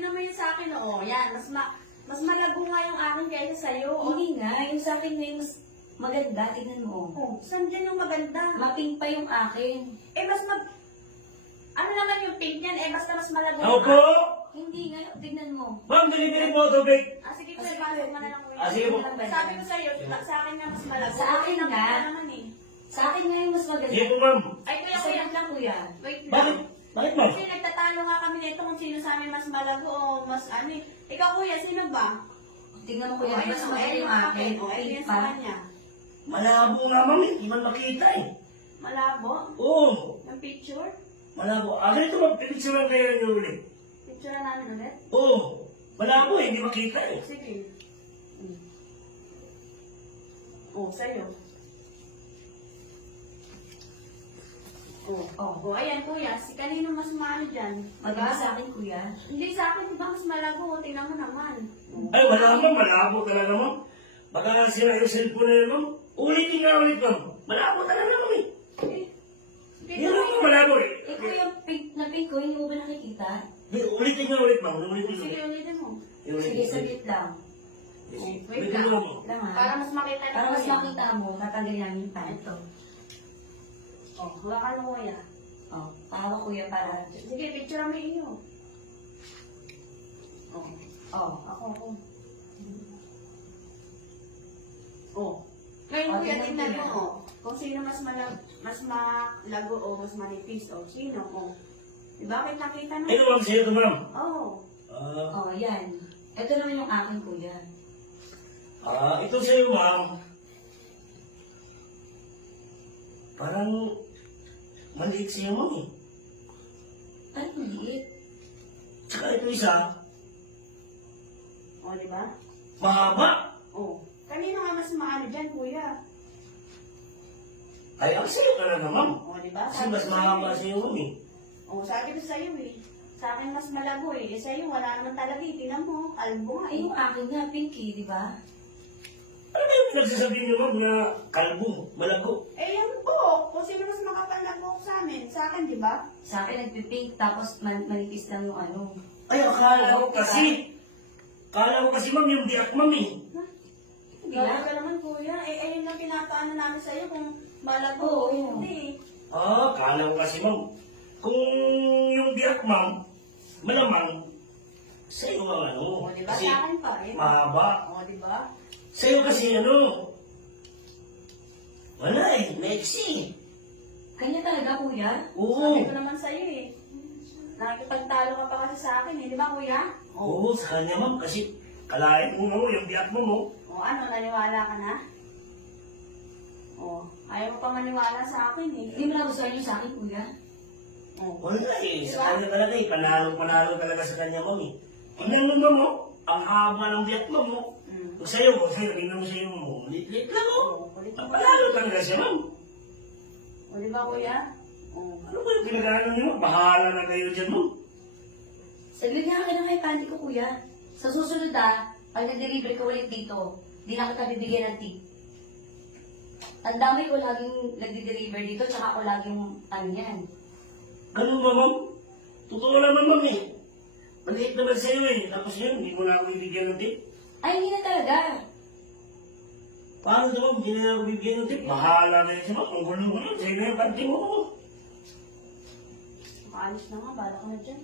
tingnan mo yun sa akin, oo. Yan, mas malago nga yung akin kaysa sa'yo. Oh. Hindi nga, yung sa akin ngayon mas maganda, tingnan mo. Oh, saan dyan yung maganda? Mapink pa yung akin. Eh, ano naman yung pink niyan? Eh, basta mas malago Ako yung po! Hindi nga, tignan mo. Ma'am, delivery po tubig. Sige, kuya, pasok mo na lang, kuya. Sige po. Sabi ko sa'yo, sa akin nga mas malago. Sa akin Nakita nga. naman eh. Sa akin ngayon mas maganda. Sige po, ma'am. Ay, kuya, Isa kuya. lang lang, kuya. Wait Bakit? lang. Bakit, ma'am? Kasi nagtatalo nga kami nito kung sino sa amin mas malago o mas ano eh. Ikaw, kuya, sino ba? Tingnan mo, kuya, Ayun, mas oh, maganda ayun yung yung akin. O, ayun Pink yan pa. sa kanya. Malabo nga, ma'am. Hindi man makita eh. Malabo? Oo. Yung picture? Malabo. Ah, ganito ma'am. Pipicture lang kayo yung ulit. Picture na namin ulit? Oo. Malabo eh. Hindi makita eh. Sige. Oh, sa'yo. Oh, ayan kuya, si kanino mas maano dyan? Maganda sa akin, kuya. Hindi sa akin, di ba mas malago? Tingnan mo naman. Ay, wala ma'am. Malabo talaga, ma'am. Baka sira yung cellphone na yun, ma'am. Ulitin nga ulit, ma'am. Malabo talaga, ma'am eh. Yan lang, ma'am. Malabo eh. Eh, kuya, pink na pink ko, hindi mo ba nakikita? Ulitin nga ulit, ma'am. Ulitin nga Sige, ulit. ulitin mo. Sige, saglit lang. Wait Ulitin lang. mo, ma'am. Lang ha. Para mas makita na Para mas kuya. makita mo, tatanggalin namin yung panto. Oh, hawakan mo kuya. Oh, pahawa kuya para... Sige, picture mo iyo. Oh, Oh, ako. Oh. Ngayon Oh, kuya, tingnan tingnan kuya. mo. Kung sino mas malago o mas manipis o sino. Oh. Diba, kita na? Ito, ma'am. Sa'yo ito, ma'am. Oh. Ah, oh, yan. Ito naman yung akin, kuya. ito sa'yo, ma'am. Parang maliit sa'yo, ma'am eh. Ano liit? Tsaka ito isa, Oh, diba? mahaba. Oh. Kanino nga mas maano dyan, kuya? Ay, ang sa'yo talaga, ma'am. Oh, diba? Kasi mas mahaba sa'yo, ma'am eh. Oh, sabi ko sa'yo eh. Sa akin mas malago eh. Eh sa'yo wala naman talaga eh. Tingnan mo, kalbo nga Eh, eh. yung akin nga, pink eh, di ba? Ano ba yung pinagsasabi niyo, ma'am, na kalbo, malago? Eh yan po, kung sino mas makapalago sa amin. Sa akin, di ba? Sa akin, nagpipink, tapos manipis lang yung ano. Ay, akala ko kasi. Akala ko kasi, ma'am, yung diak, ma'am eh. Hindi Grabe ba? ka naman kuya. Eh, ayun lang pinapaano namin sa'yo kung malago Oo. o hindi. Akala ko kasi, ma'am. Kung yung diak, ma'am, malamang, sa'yo ang ano. O, di ba? Kasi Sa akin pa eh. mahaba. O, di ba? Sa'yo kasi ano, wala eh, Lexi. Kanya talaga, kuya? Oo. Sabi ko naman sa'yo eh. Nakikipagtalo ka pa kasi sa akin eh. Di ba kuya? Oo, sa kanya ma'am, kasi kalahin mo mo, yung biyak mo mo. O ano, naniwala ka na? O, ayaw mo pa maniwala sa akin eh. Hindi mo nagustuhan yung sa akin, kuya? O, Wala eh, Diba? sa kanya talaga eh, panalo talaga sa kanya ma'am eh. Tingnan mo mo, ang haba ng biyak mo mo. Kung sa'yo, tingnan mo sa'yo mo, lit lang oh. kulit mo. Panalo talaga siya ma'am. O, di ba kuya? O, Ano ba yung pinag-ano niyo? Bahala na kayo dyan ma'am. Saglit nga akin ang kay panty ko, kuya. Sa susunod pag na-deliver ko ulit dito, di na kita bibigyan ng tip. Ang dami ko laging nag-deliver dito, tsaka ako laging ano yan. Ganun ba ma'am? Totoo naman ma'am eh. Maliit naman sa'yo eh, tapos yun, hindi mo na ako ibigyan ng tip. Ay, hindi na talaga. Paano naman, hindi na ako bibigyan ng tip? Bahala na yun siya ma'am, ang gulo mo lang, sa'yo na yung panty mo. maalis na nga, bala ka na dyan.